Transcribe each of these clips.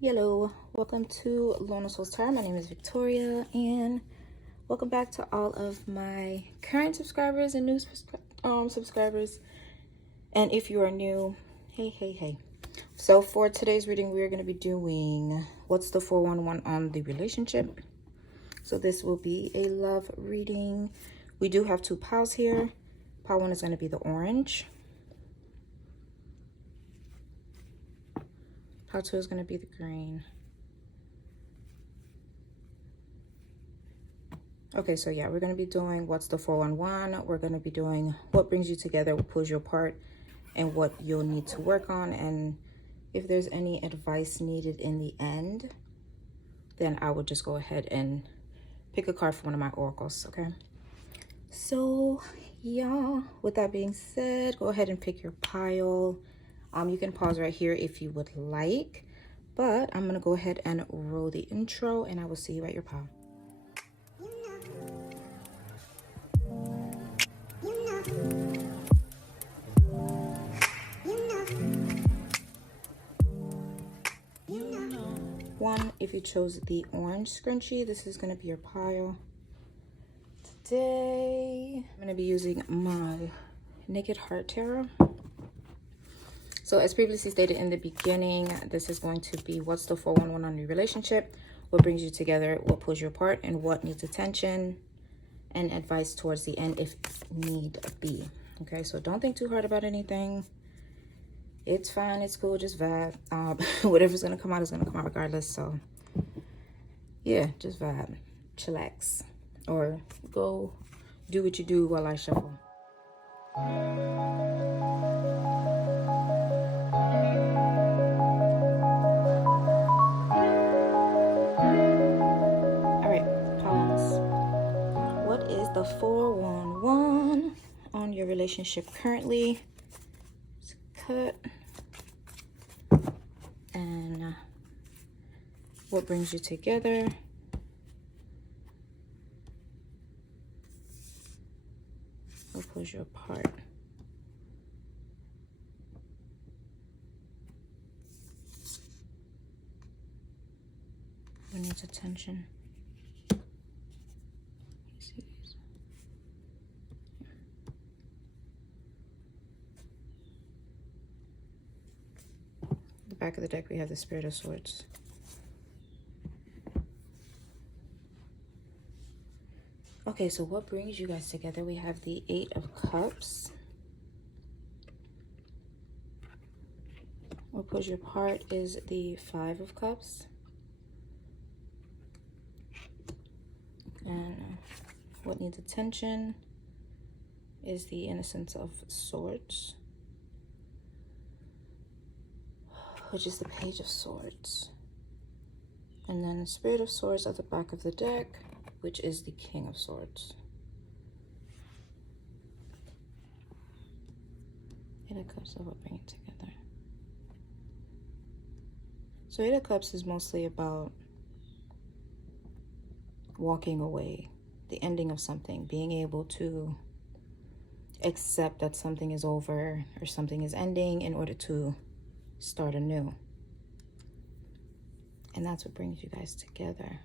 Hello, welcome to LonerSouls Tarot. My name is Victoria, and welcome back to all of my current subscribers and new subscribers. And if you are new, hey. So for today's reading, we are going to be doing what's the 411 on the relationship. So this will be a love reading. We do have two piles here. Pile 1 is going to be the orange. Pile 2 is going to be the green. Okay, so yeah, we're going to be doing what's the 411. We're going to be doing what brings you together, what pulls you apart, and what you'll need to work on. And if there's any advice needed in the end, then I would just go ahead and pick a card for one of my oracles, okay? So yeah, with that being said, go ahead and pick your pile. You can pause right here if you would like, but I'm going to go ahead and roll the intro, and I will see you at your pile. One, if you chose the orange scrunchie, this is going to be your pile. Today, I'm going to be using my Naked Heart Tarot. So as previously stated in the beginning, this is going to be what's the 411 on your relationship, what brings you together, what pulls you apart, and what needs attention, and advice towards the end if need be. Okay, so don't think too hard about anything. It's fine, it's cool, just vibe. Whatever's gonna come out is gonna come out regardless. So yeah, just vibe, chillax, or go do what you do while I shuffle. All right, pause. What is the 411 on your relationship currently? Let's cut. And what brings you together? What pulls you apart? What needs attention? The back of the deck, we have the Spirit of Swords. Okay, so what brings you guys together? We have the 8 of Cups. What pulls you apart is the 5 of Cups. And what needs attention is the Innocence of Swords, which is the Page of Swords. And then the Spirit of Swords at the back of the deck, which is the King of Swords. 8 of Cups of what bring it together. So 8 of Cups is mostly about walking away, the ending of something, being able to accept that something is over or something is ending in order to start anew. And that's what brings you guys together.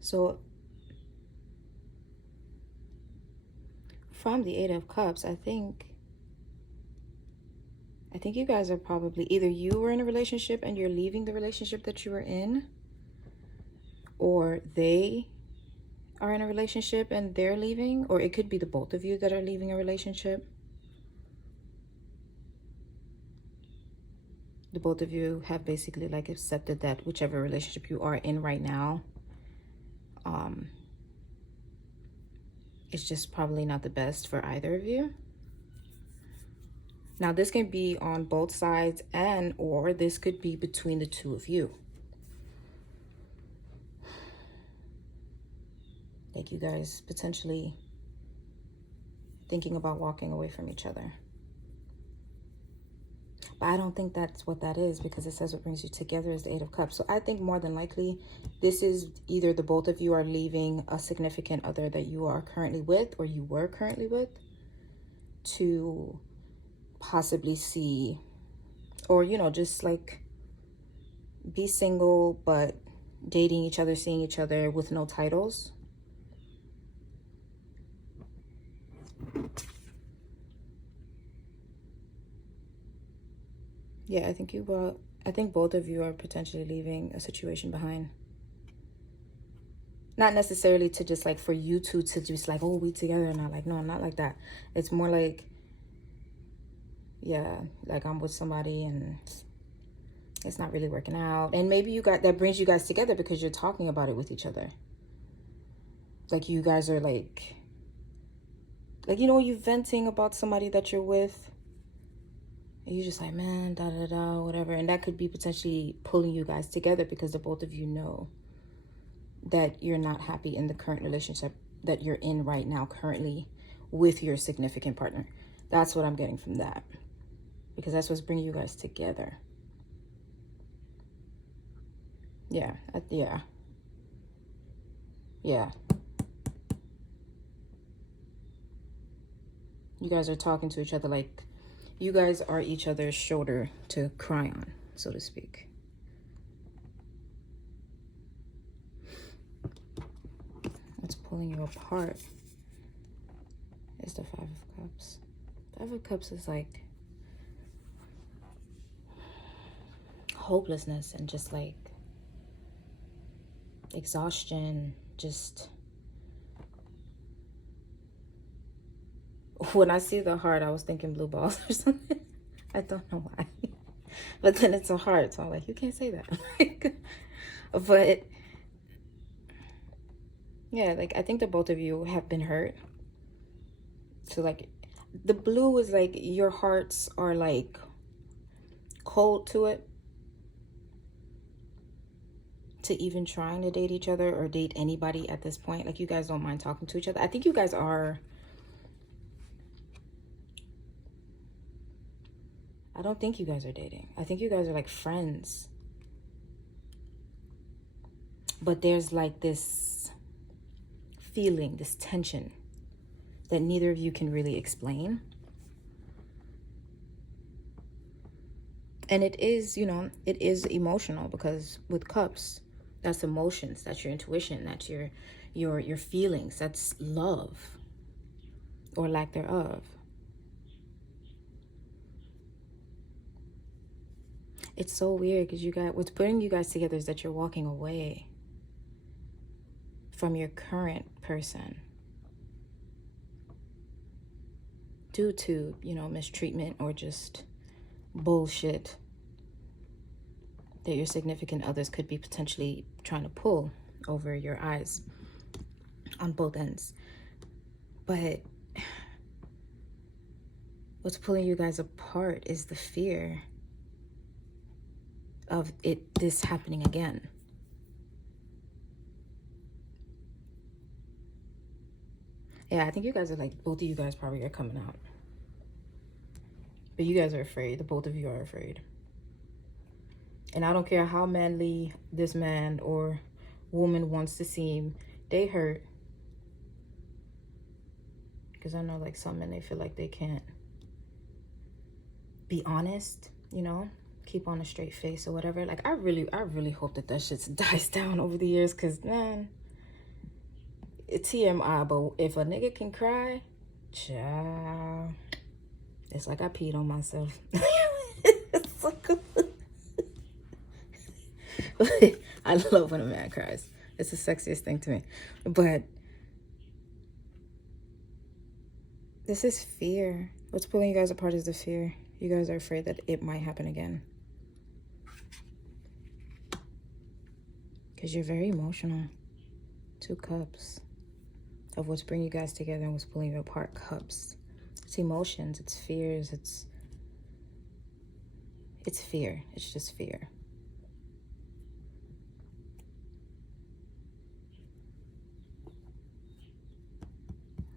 So from the 8 of Cups, I think you guys are probably, either you were in a relationship and you're leaving the relationship that you were in, or they are in a relationship and they're leaving, or it could be the both of you that are leaving a relationship. The both of you have basically like accepted that whichever relationship you are in right now, it's just probably not the best for either of you. Now this can be on both sides, and or this could be between the two of you. Like you guys potentially thinking about walking away from each other. But I don't think that's what that is, because it says what brings you together is the 8 of Cups. So I think more than likely this is either the both of you are leaving a significant other that you are currently with, or you were currently with, to possibly see, or, you know, just like be single, but dating each other, seeing each other with no titles. Yeah, I think both of you are potentially leaving a situation behind. Not necessarily to just like for you two to just like, oh, we together now. Like, no, not like that. It's more like, yeah, like I'm with somebody and it's not really working out. And maybe that brings you guys together because you're talking about it with each other. Like you guys are like, you know, you venting about somebody that you're with. And you're just like, man, da da da, whatever. And that could be potentially pulling you guys together because the both of you know that you're not happy in the current relationship that you're in right now, currently with your significant partner. That's what I'm getting from that. Because that's what's bringing you guys together. Yeah. Yeah. Yeah. You guys are talking to each other like you guys are each other's shoulder to cry on, so to speak. What's pulling you apart is the Five of Cups. Five of Cups is like hopelessness and just like exhaustion. Just when I see the heart, I was thinking blue balls or something. I don't know why. But then it's a heart, so I'm like, you can't say that. But yeah, like I think the both of you have been hurt. So like the blue is like your hearts are like cold to it, to even trying to date each other or date anybody at this point. Like you guys don't mind talking to each other. I think you guys are, I don't think you guys are dating. I think you guys are like friends. But there's like this feeling, this tension that neither of you can really explain. And it is, you know, it is emotional because with cups, that's emotions, that's your intuition, that's your feelings, that's love or lack thereof. It's so weird because what's putting you guys together is that you're walking away from your current person due to, you know, mistreatment or just bullshit that your significant others could be potentially trying to pull over your eyes on both ends. But what's pulling you guys apart is the fear of this happening again. Yeah, I think you guys are like, both of you guys probably are coming out. But you guys are afraid. The both of you are afraid. And I don't care how manly this man or woman wants to seem, they hurt. Because I know like some men, they feel like they can't be honest, you know, keep on a straight face or whatever. Like I really hope that shit dies down over the years. Because man, it's TMI, but if a nigga can cry, child, it's like I peed on myself. It's like I love when a man cries. It's the sexiest thing to me. But this is fear. What's pulling you guys apart is the fear. You guys are afraid that it might happen again. Because you're very emotional. 2 cups of what's bringing you guys together and what's pulling you apart. Cups. It's emotions. It's fears. It's fear. It's just fear.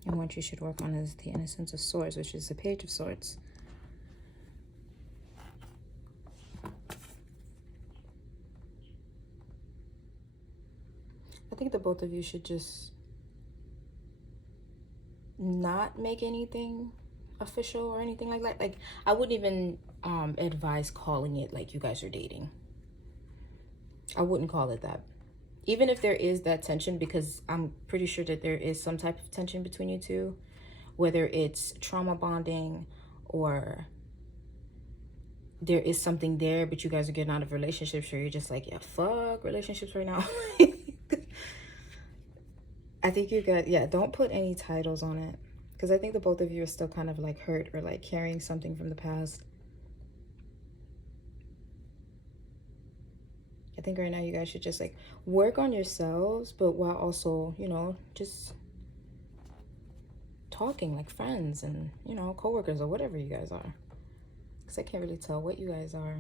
And what you should work on is the Innocence of Swords, which is the Page of Swords. I think the both of you should just not make anything official or anything like that. Like I wouldn't even advise calling it like you guys are dating. I wouldn't call it that. Even if there is that tension, because I'm pretty sure that there is some type of tension between you two, whether it's trauma bonding or there is something there, but you guys are getting out of relationships where you're just like, yeah, fuck relationships right now. I think you got, yeah, don't put any titles on it, because I think the both of you are still kind of like hurt or like carrying something from the past. I think right now you guys should just like work on yourselves, but while also, you know, just talking like friends and, you know, coworkers or whatever you guys are. Because I can't really tell what you guys are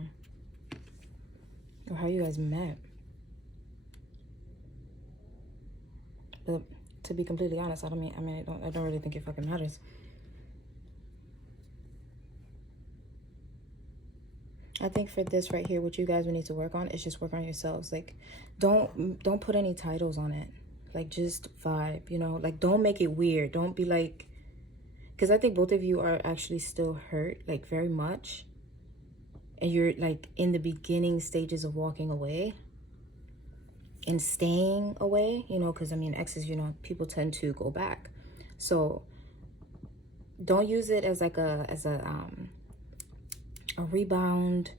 or how you guys met. But to be completely honest, I don't really think it fucking matters. I think for this right here, what you guys would need to work on is just work on yourselves. Like, don't put any titles on it. Like, just vibe, you know? Like, don't make it weird. Don't be like, because I think both of you are actually still hurt, like, very much. And you're, like, in the beginning stages of walking away and staying away, you know? Because, I mean, exes, you know, people tend to go back. So, don't use it as, like, a rebound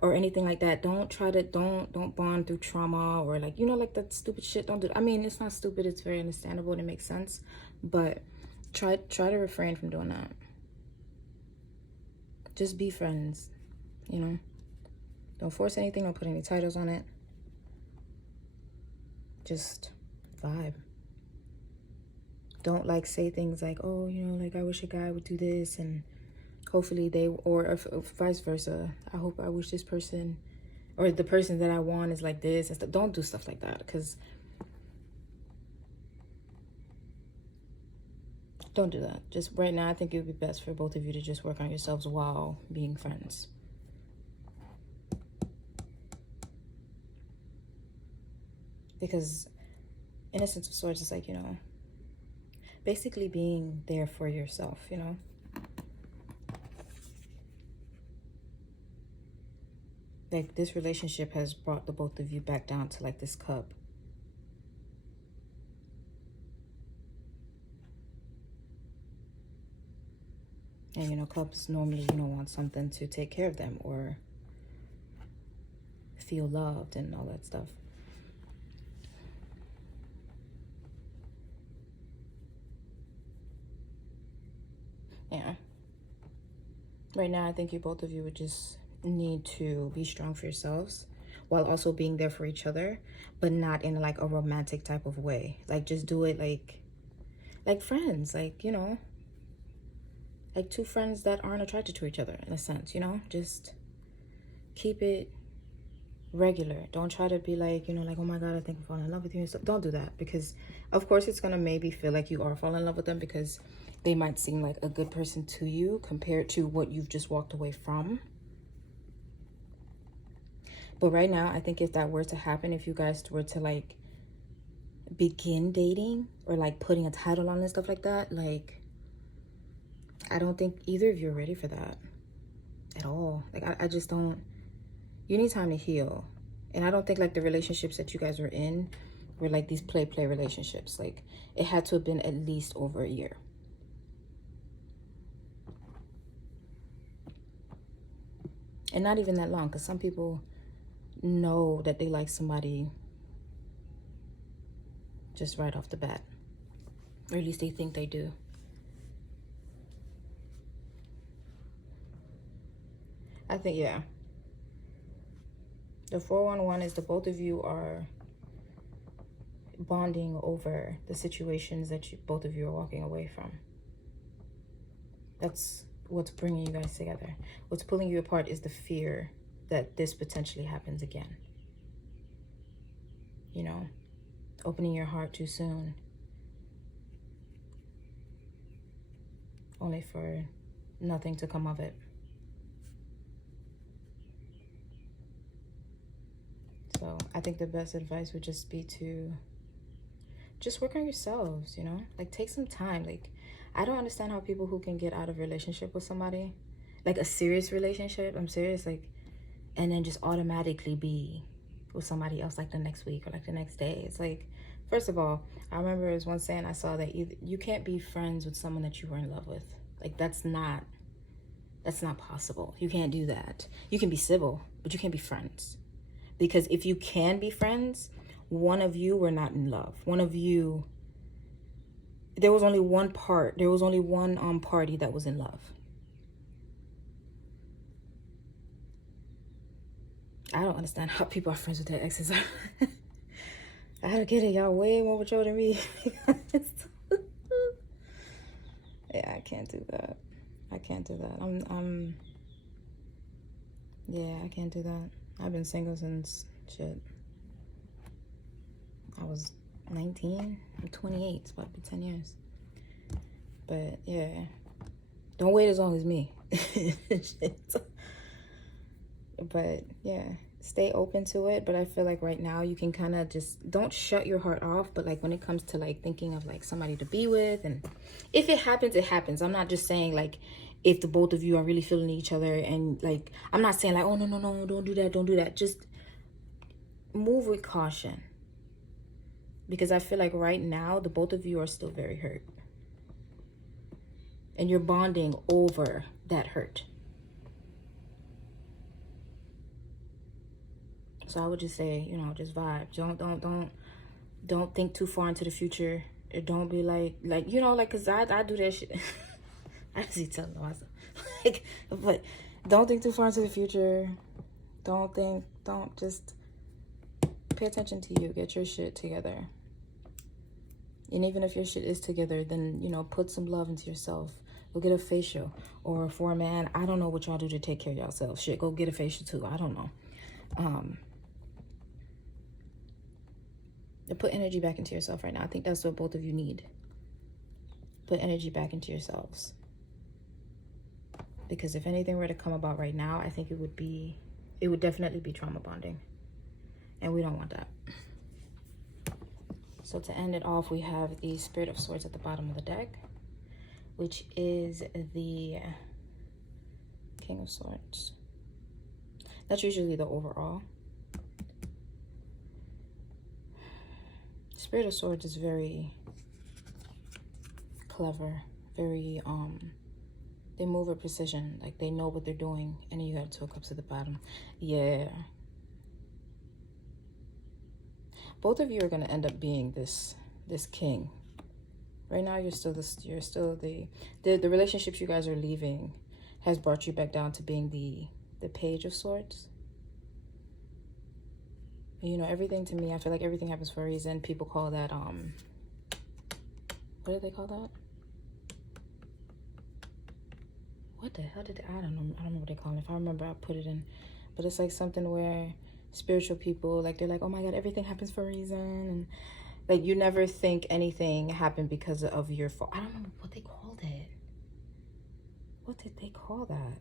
or anything like that. Don't bond through trauma or like, you know, like that stupid shit. Don't do. I mean, it's not stupid, it's very understandable and it makes sense, but try to refrain from doing that. Just be friends, you know. Don't force anything, don't put any titles on it. Just vibe. Don't like say things like, oh, you know, like I wish a guy would do this and hopefully they, or vice versa. I wish this person or the person that I want is like this and stuff. Don't do stuff like that, because don't do that. Just right now, I think it would be best for both of you to just work on yourselves while being friends. Because in a sense of sorts, it's like, you know, basically being there for yourself, you know. Like, this relationship has brought the both of you back down to like this cup. And, you know, couples normally, you know, want something to take care of them or feel loved and all that stuff. Yeah. Right now, I think you both of you would just need to be strong for yourselves while also being there for each other, but not in like a romantic type of way. Like, just do it like friends, like, you know, like two friends that aren't attracted to each other in a sense, you know. Just keep it regular. Don't try to be like, you know, like, oh my god, I think I'm falling in love with you and stuff. Don't do that, because of course it's gonna maybe feel like you are falling in love with them because they might seem like a good person to you compared to what you've just walked away from. But right now, I think if that were to happen, if you guys were to like begin dating or like putting a title on and stuff like that, like, I don't think either of you are ready for that at all. Like, I just don't. You need time to heal. And I don't think like the relationships that you guys were in were like these play relationships. Like, it had to have been at least over a year. And not even that long, because some people know that they like somebody just right off the bat, or at least they think they do. I think, yeah, the 411 is the both of you are bonding over the situations that both of you are walking away from. That's what's bringing you guys together. What's pulling you apart is the fear that this potentially happens again. You know, opening your heart too soon, only for nothing to come of it. So I think the best advice would just be to just work on yourselves, you know, like take some time. Like, I don't understand how people who can get out of a relationship with somebody, like a serious relationship, I'm serious, like, and then just automatically be with somebody else like the next week or like the next day. It's like, first of all, I remember there was one saying I saw that you can't be friends with someone that you were in love with. Like, that's not possible. You can't do that. You can be civil, but you can't be friends. Because if you can be friends, one of you were not in love. One of you, there was only one party that was in love. I don't understand how people are friends with their exes. I don't get it. Y'all way more mature than me. Yeah, I can't do that. I can't do that. Yeah, I can't do that. I've been single since shit. I was 19. I'm 28. It's about to be 10 years. But yeah, don't wait as long as me. But yeah, stay open to it. But I feel like right now you can kind of just don't shut your heart off. But like when it comes to like thinking of like somebody to be with, and if it happens, it happens. I'm not just saying like if the both of you are really feeling each other, and like I'm not saying like, oh no, don't do that. Just move with caution, because I feel like right now the both of you are still very hurt, and you're bonding over that hurt. So I would just say, you know, just vibe. Don't think too far into the future. Don't be like you know, like, cause I do that shit. I just telling myself, like, but don't think too far into the future. Just pay attention to you. Get your shit together. And even if your shit is together, then, you know, put some love into yourself. Go get a facial. Or for a man, I don't know what y'all do to take care of yourself. Shit, go get a facial too. I don't know. Put energy back into yourself right now. I think that's what both of you need. Put energy back into yourselves. Because if anything were to come about right now, I think it would definitely be trauma bonding. And we don't want that. So to end it off, we have the Spirit of Swords at the bottom of the deck, which is the King of Swords. That's usually the overall. Spirit of Swords is very clever, very they move with precision, like they know what they're doing. And then you got Two of Cups at the bottom. Yeah, both of you are going to end up being this king. Right now you're still the relationships you guys are leaving has brought you back down to being the Page of Swords. You know, everything to me, I feel like everything happens for a reason. People call that, what do they call that? What the hell did I don't know what they call it. If I remember, I'll put it in. But it's like something where spiritual people, like, they're like, oh my God, everything happens for a reason. And like, you never think anything happened because of your fault. I don't remember what they called it. What did they call that?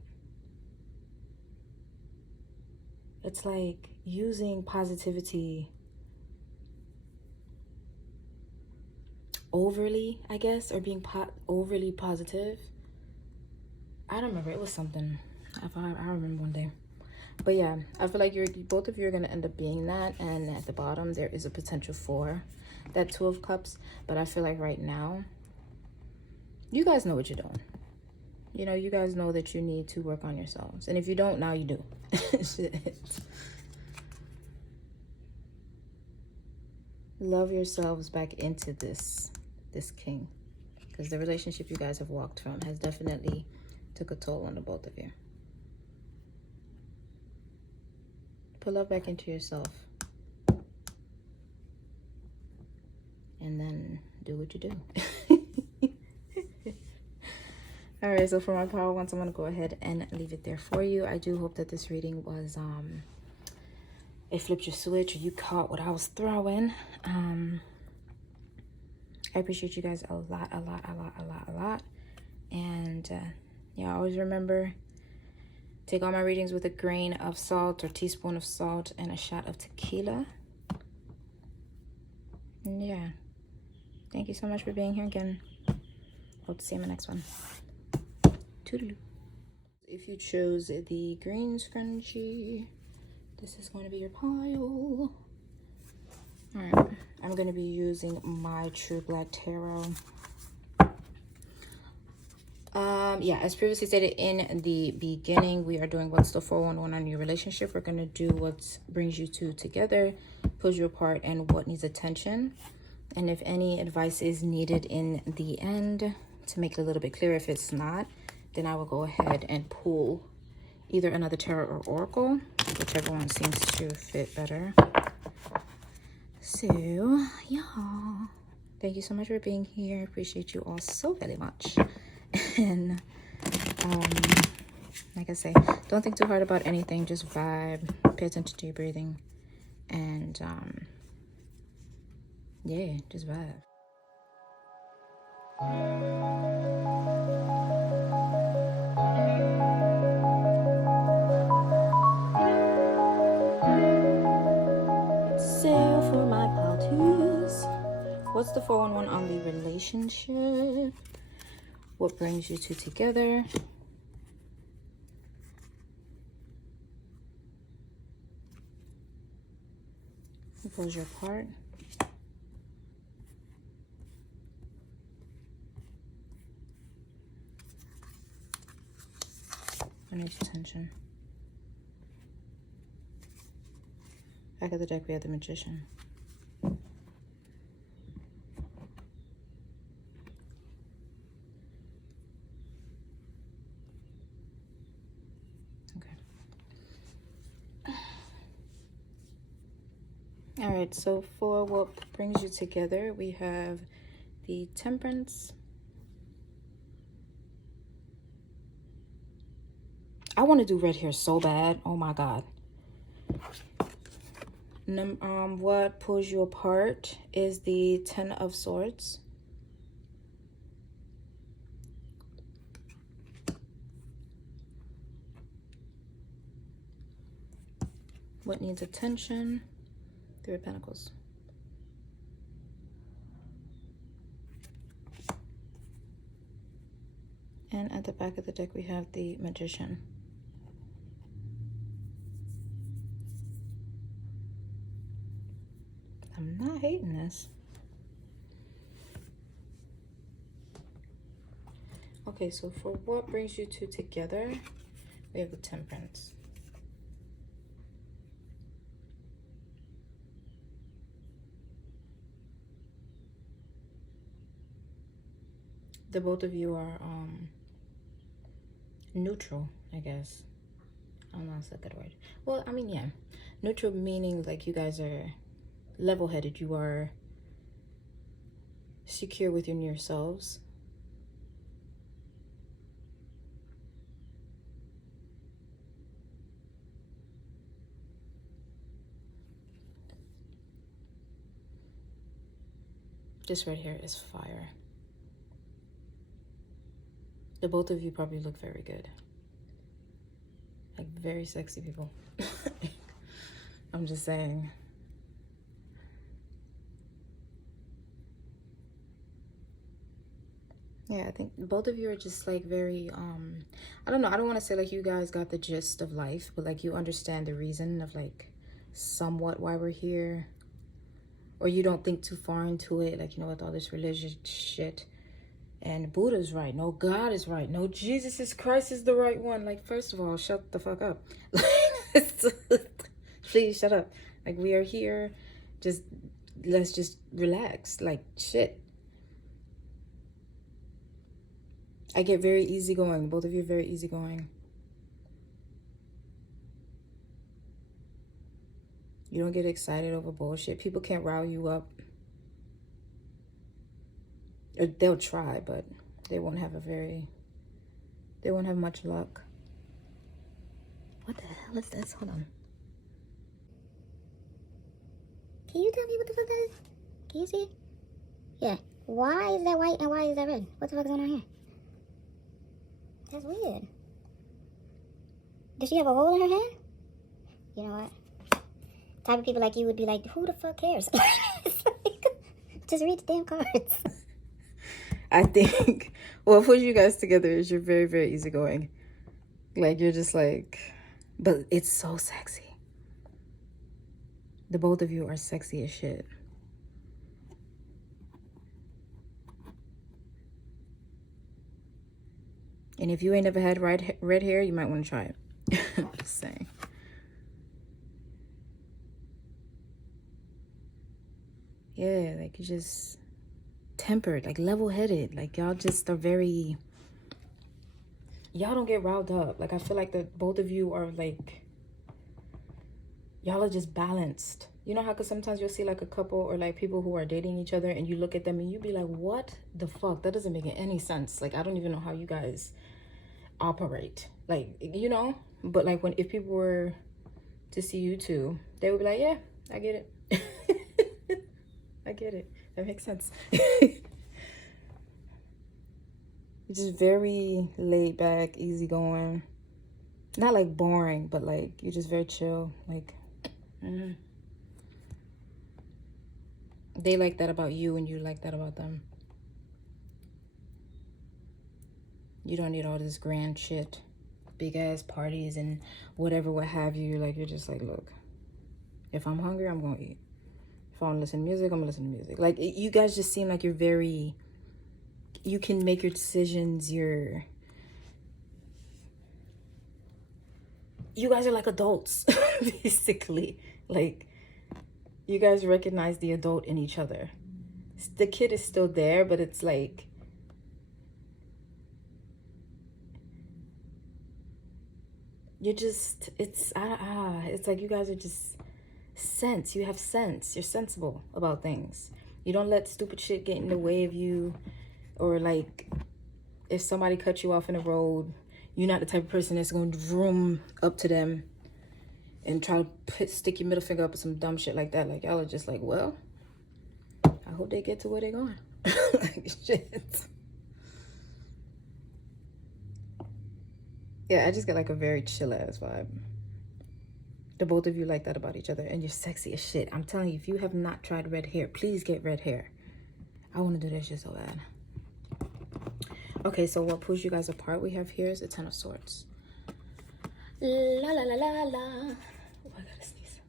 It's like using positivity overly, I guess, or being overly positive. I don't remember. It was something. I remember one day. But yeah, I feel like both of you are going to end up being that. And at the bottom, there is a potential for that Two of Cups. But I feel like right now, you guys know what you're doing. You know, you guys know that you need to work on yourselves. And if you don't, now you do. Love yourselves back into this king. Because the relationship you guys have walked from has definitely took a toll on the both of you. Put love back into yourself. And then do what you do. All right, so for my power ones, I'm going to go ahead and leave it there for you. I do hope that this reading was, it flipped your switch, or you caught what I was throwing. I appreciate you guys a lot. And yeah, always remember, take all my readings with a grain of salt or teaspoon of salt and a shot of tequila. And yeah, thank you so much for being here again. Hope to see you in the next one. Toodaloo. If you chose the green scrunchie, This is going to be your pile. All right, I'm going to be using my True Black Tarot. Yeah, as previously stated in the beginning, we are doing what's the 411 on your relationship. We're going to do what brings you two together, pulls you apart, and what needs attention. And if any advice is needed in the end to make it a little bit clearer, if it's not, then I will go ahead and pull either another tarot or oracle, whichever one seems to fit better. So, yeah, thank you so much for being here. Appreciate you all so very much. And like I say, don't think too hard about anything, just vibe, pay attention to your breathing, and yeah, just vibe. So for my pile twos, what's the 411 on the relationship? What brings you two together? Who pulls you apart? What needs attention? Back of the deck, we have the Magician. All right, so for what brings you together, we have the Temperance. I want to do red hair so bad. Oh my God. What pulls you apart is the Ten of Swords. What needs attention? Three of Pentacles. And at the back of the deck, we have the Magician. I'm not hating this. Okay, so for what brings you two together, we have the Temperance. The both of you are neutral, I guess. I don't know if that's a good word. Well, I mean, yeah. Neutral meaning like you guys are level-headed. You are secure within yourselves. This right here is fire. The both of you probably look very good. Like very sexy people. I'm just saying. Yeah, I think both of you are just like very, I don't know. I don't want to say like you guys got the gist of life, but like you understand the reason of like somewhat why we're here. Or you don't think too far into it. Like, you know, with all this religious shit. And Buddha's right. No, God is right. No, Jesus Christ is the right one. Like, first of all, shut the fuck up. Please shut up. Like, we are here. Let's just relax. Like, shit. I get very easygoing. Both of you are very easygoing. You don't get excited over bullshit. People can't rile you up. Or they'll try, but they won't have much luck. What the hell is this? Hold on. Can you tell me what the fuck that is? Can you see it? Yeah. Why is that white and why is that red? What the fuck is going on here? That's weird. Does she have a hole in her hand? You know what? Type of people like you would be like, who the fuck cares? Just read the damn cards. I think what puts you guys together is you're very, very easygoing. Like, you're just like, but it's so sexy. The both of you are sexy as shit. And if you ain't never had red hair, you might want to try it. Just saying. Yeah, like you just tempered, like level-headed. Like y'all just are very, y'all don't get riled up. Like I feel like the both of you are like, y'all are just balanced. You know how cause sometimes you'll see like a couple or like people who are dating each other and you look at them and you be like, what the fuck? That doesn't make any sense. Like I don't even know how you guys operate. Like, you know? But like if people were to see you two, they would be like, yeah, I get it. I get it. That makes sense. It's just very laid back, easygoing. Not like boring, but like you're just very chill. Like, they like that about you and you like that about them. You don't need all this grand shit, big ass parties and whatever, what have you. Like, you're just like, look, if I'm hungry, I'm gonna eat. If I want to listen to music, I'm gonna listen to music. Like, you guys just seem like you're very, you can make your decisions. You guys are like adults, basically. Like, you guys recognize the adult in each other. The kid is still there, but it's like, you're just, it's like you guys are just sense. You have sense. You're sensible about things. You don't let stupid shit get in the way of you. Or like, if somebody cuts you off in the road, you're not the type of person that's going to vroom up to them and try to stick your middle finger up with some dumb shit like that. Like, y'all are just like, well, I hope they get to where they're going. Like, shit. Yeah, I just get like a very chill ass vibe. The both of you like that about each other, and you're sexy as shit. I'm telling you, if you have not tried red hair, please get red hair. I want to do that shit so bad. Okay, so what pulls you guys apart we have here is the Ten of Swords. La la la la la. Oh, I gotta sneeze.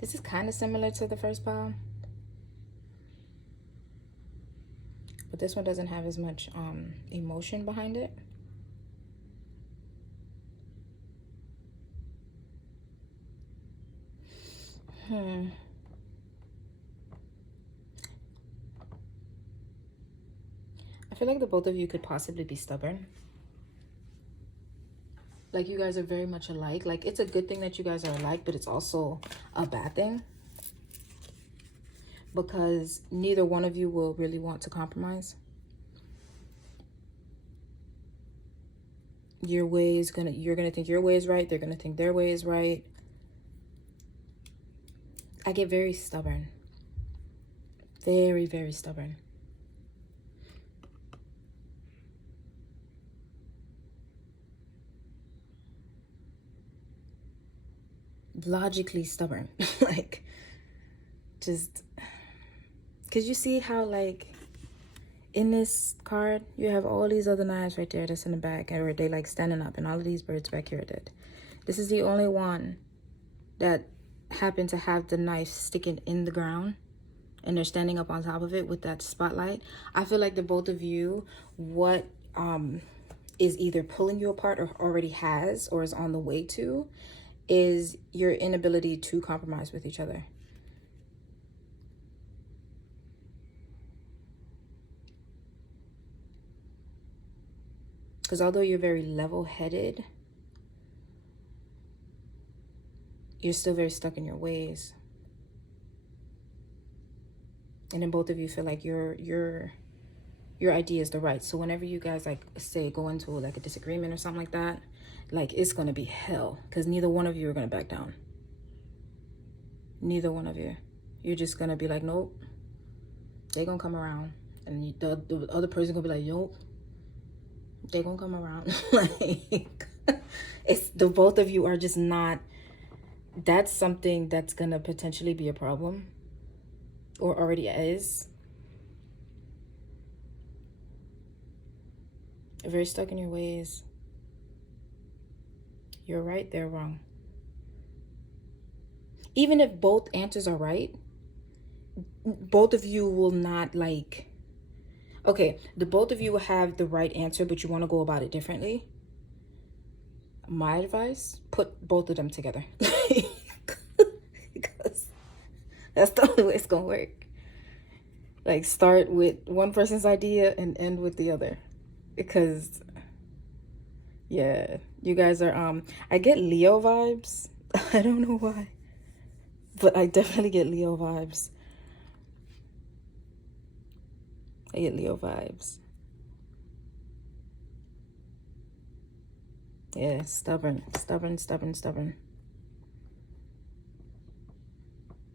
This is kind of similar to the first pile, but this one doesn't have as much emotion behind it. I feel like the both of you could possibly be stubborn. Like, you guys are very much alike. Like, it's a good thing that you guys are alike, but it's also a bad thing. Because neither one of you will really want to compromise. Your way is you're gonna think your way is right. They're gonna think their way is right. I get very stubborn. Very, very stubborn. Logically stubborn. Like, just because you see how, like, in this card you have all these other knives right there that's in the back, or they like standing up, and all of these birds back here are dead. This is the only one that happened to have the knife sticking in the ground, and they're standing up on top of it with that spotlight. I feel like the both of you, what is either pulling you apart or already has or is on the way to, is your inability to compromise with each other. Because although you're very level-headed, you're still very stuck in your ways. And then both of you feel like your idea is the right. So whenever you guys, like, say, go into like a disagreement or something like that, like, it's gonna be hell, because neither one of you are gonna back down. Neither one of you. You're just gonna be like, nope, they're gonna come around. And the other person gonna be like, nope, they're gonna come around. Like, it's the both of you are just not. That's something that's gonna potentially be a problem, or already is. Very stuck in your ways. You're right, they're wrong. Even if both answers are right, both of you will not like, okay, the both of you will have the right answer, but you want to go about it differently. My advice, put both of them together. Because that's the only way it's gonna work. Like, start with one person's idea and end with the other. Because yeah, you guys are I get Leo vibes. I don't know why, but I definitely get Leo vibes. I get Leo vibes. Yeah, stubborn.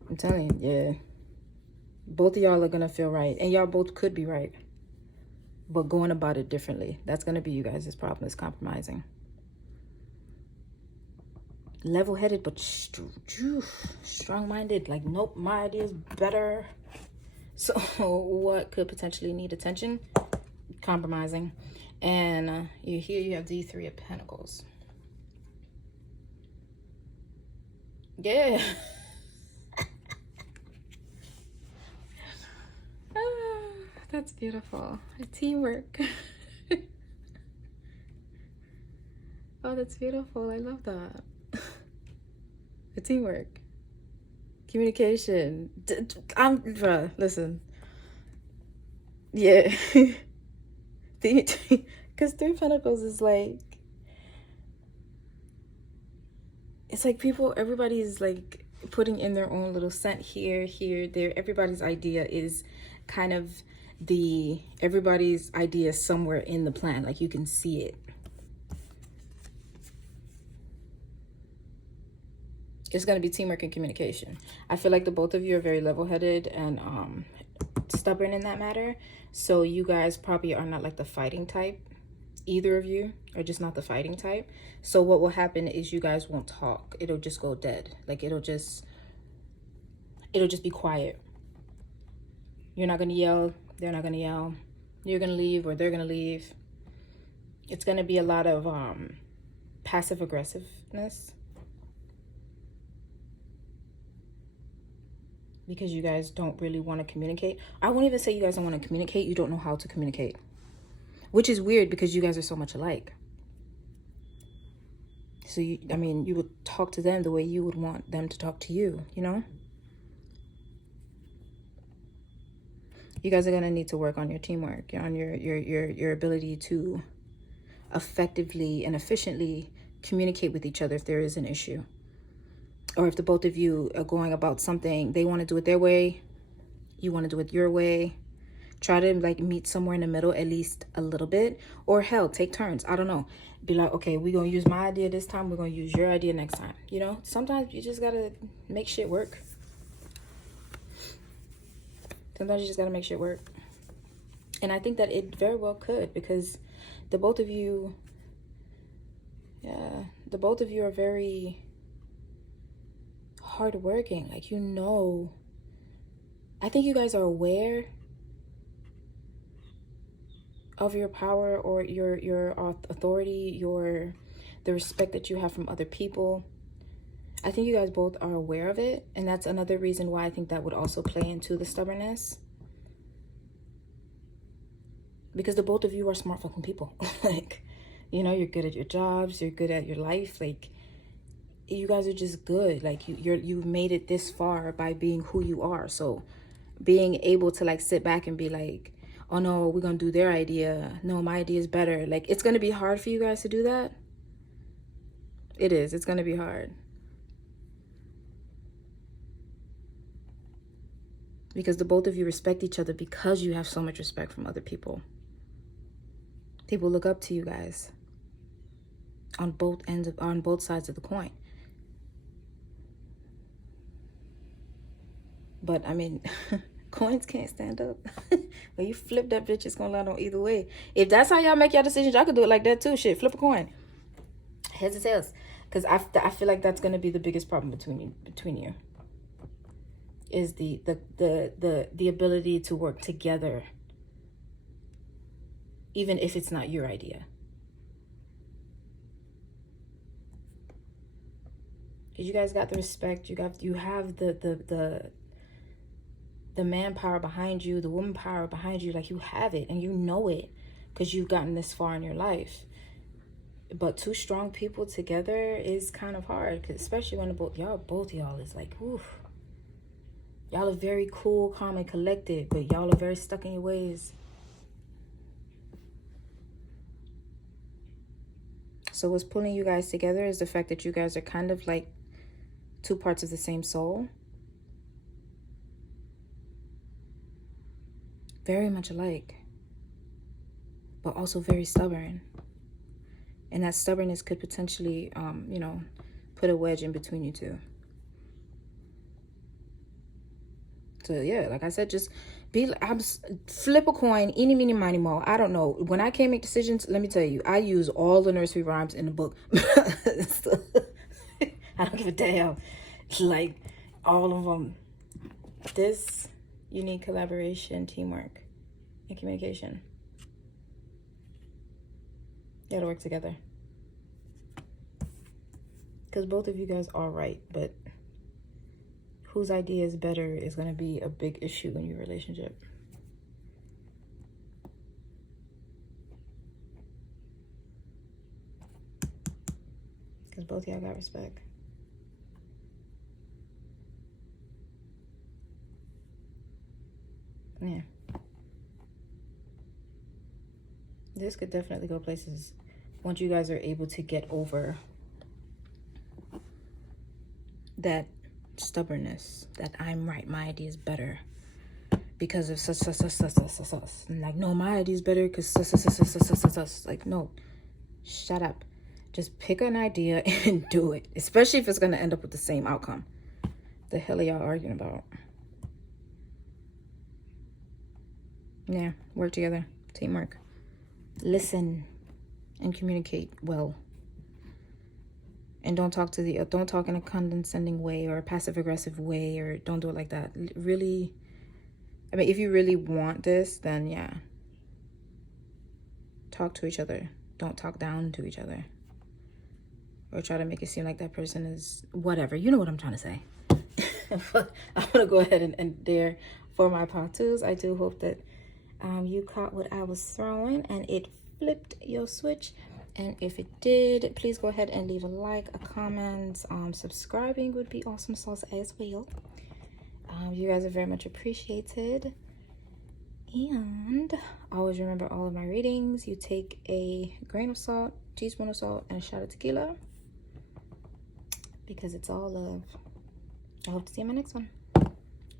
I'm telling you, yeah. Both of y'all are gonna feel right, and y'all both could be right, but going about it differently. That's gonna be you guys' problem, is compromising. Level-headed, but strong-minded. Like, nope, my idea is better. So what could potentially need attention? Compromising. And here you have the Three of Pentacles. Yeah. That's beautiful. Teamwork. Oh, that's beautiful. I love that. The teamwork. Communication. Listen. Yeah. Because Three of Pentacles is like, it's like people, everybody's like putting in their own little scent here, there. Everybody's idea is kind of everybody's idea somewhere in the plan. Like, you can see it. It's going to be teamwork and communication. I feel like the both of you are very level-headed and stubborn in that matter. So you guys probably are not like the fighting type. Either of you are just not the fighting type. So what will happen is you guys won't talk. It'll just go dead. Like, it'll just be quiet. You're not going to yell. They're not going to yell. You're going to leave or they're going to leave. It's going to be a lot of passive aggressiveness. Because you guys don't really want to communicate. I won't even say you guys don't want to communicate. You don't know how to communicate. Which is weird because you guys are so much alike. So, you would talk to them the way you would want them to talk to you, you know? You guys are going to need to work on your teamwork, on your ability to effectively and efficiently communicate with each other if there is an issue. Or if the both of you are going about something, they want to do it their way, you want to do it your way. Try to like meet somewhere in the middle, at least a little bit. Or hell, take turns. I don't know. Be like, okay, we're going to use my idea this time. We're going to use your idea next time. You know, sometimes you just got to make shit work. Sometimes you just got to make shit work. And I think that it very well could, because the both of you, are very hardworking. Like, you know, I think you guys are aware of your power or your authority, the respect that you have from other people. I think you guys both are aware of it, and that's another reason why I think that would also play into the stubbornness. Because the both of you are smart fucking people. Like, you know, you're good at your jobs, you're good at your life. Like, you guys are just good. Like, you've made it this far by being who you are. So being able to like sit back and be like, oh no, we're gonna do their idea, no, my idea is better. Like, it's gonna be hard for you guys to do that. It is. It's gonna be hard. Because the both of you respect each other because you have so much respect from other people. People look up to you guys on both sides of the coin. But I mean, coins can't stand up. When you flip that bitch, it's gonna land on either way. If that's how y'all make your decisions, y'all could do it like that too. Shit, flip a coin, heads or tails. Because I feel like that's gonna be the biggest problem between you. Is the ability to work together. even if it's not your idea. You guys got the respect, you have the manpower behind you, the woman power behind you. Like, you have it and you know it because you've gotten this far in your life. But two strong people together is kind of hard, cause especially when both y'all is like, oof. Y'all are very cool, calm, and collected, but y'all are very stuck in your ways. So what's pulling you guys together is the fact that you guys are kind of like two parts of the same soul. Very much alike, but also very stubborn. And that stubbornness could potentially, you know, put a wedge in between you two. So yeah, like I said, just flip a coin, eeny, meeny, miny, mo. I don't know. When I can't make decisions, let me tell you, I use all the nursery rhymes in the book. So, I don't give a damn. Like, all of them. This, you need collaboration, teamwork, and communication. You gotta work together. Because both of you guys are right, but whose idea is better is going to be a big issue in your relationship. Because both y'all got respect. Yeah. This could definitely go places once you guys are able to get over that stubbornness, that I'm right, my idea is better because of such. And like, no, my idea is better because such. Like, no, shut up. Just pick an idea and do it, especially if it's going to end up with the same outcome. The hell are y'all arguing about? Yeah, work together, teamwork. Listen and communicate well. And don't talk in a condescending way or a passive aggressive way, or don't do it like that. Really, I mean, if you really want this, then yeah, talk to each other. Don't talk down to each other or try to make it seem like that person is whatever. You know what I'm trying to say. But I'm gonna go ahead and end there for my part twos. I do hope that you caught what I was throwing and it flipped your switch. And if it did, please go ahead and leave a like, a comment. Subscribing would be awesome sauce as well. You guys are very much appreciated. And always remember, all of my readings, you take a grain of salt, teaspoon of salt, and a shot of tequila, because it's all love. I hope to see you in my next one.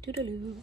Toodaloo.